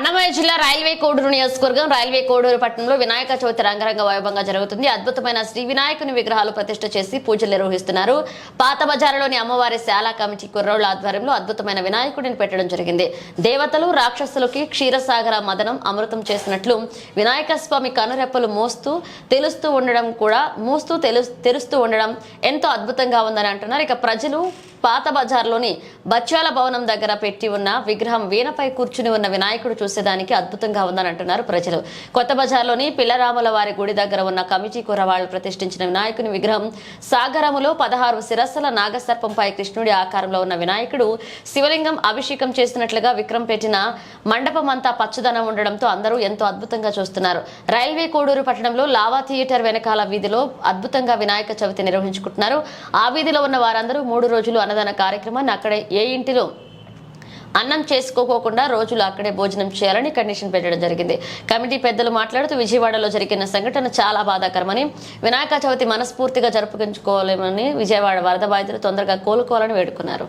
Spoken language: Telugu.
అన్నమయ్య జిల్లా రైల్వే కోడూరు నియోజకవర్గం రైల్వే కోడూరు పట్టణంలో వినాయక చవితి రంగరంగ వైభవంగా జరుగుతుంది. అద్భుతమైన శ్రీ వినాయకుని విగ్రహాలు ప్రతిష్ఠ చేసి పూజలు నిర్వహిస్తున్నారు. పాత బజారులోని అమ్మవారి శాలా కమిటీ కుర్రోళ్ల ఆధ్వర్యంలో అద్భుతమైన వినాయకుడిని పెట్టడం జరిగింది. దేవతలు రాక్షసులకి క్షీరసాగర మదనం అమృతం చేసినట్లు వినాయక స్వామి కనురెప్పలు మోస్తూ తెరుస్తూ ఉండడం ఎంతో అద్భుతంగా ఉందని అంటున్నారు. ఇక ప్రజలు పాత బజార్లోని బచ్చాల భవనం దగ్గర పెట్టి ఉన్న విగ్రహం వీణపై కూర్చుని ఉన్న వినాయకుడు చూసేదానికి అద్భుతంగా ఉందని అంటున్నారు ప్రజలు. కొత్త బజార్లోని పిల్లరాముల వారి గుడి దగ్గర ఉన్న కమిటీ కుర్రవాళ్లు ప్రతిష్ఠించిన వినాయకుని విగ్రహం సాగరములో 16 శిరస్సుల నాగసర్పంపై కృష్ణుడి ఆకారంలో ఉన్న వినాయకుడు శివలింగం అభిషేకం చేసినట్లుగా విక్రమ్ పెట్టిన మండపం అంతా పచ్చదనం ఉండడంతో అందరూ ఎంతో అద్భుతంగా చూస్తున్నారు. రైల్వే కోడూరు పట్టణంలో లావా థియేటర్ వెనకాల వీధిలో అద్భుతంగా వినాయక చవితి నిర్వహించుకుంటున్నారు. ఆ వీధిలో ఉన్న వారందరూ 3 రోజులు అన్నదాన కార్యక్రమాన్ని అక్కడే ఏ ఇంటిలో అన్నం చేసుకోకోకుండా రోజులు అక్కడే భోజనం చేయాలని కండిషన్ పెట్టడం జరిగింది. కమిటీ పెద్దలు మాట్లాడుతూ విజయవాడలో జరిగిన సంఘటన చాలా బాధాకరమని, వినాయక చవితి మనస్ఫూర్తిగా జరుపుకుంచుకోవాలని, విజయవాడ వరద బాధితులు తొందరగా కోలుకోవాలని వేడుకున్నారు.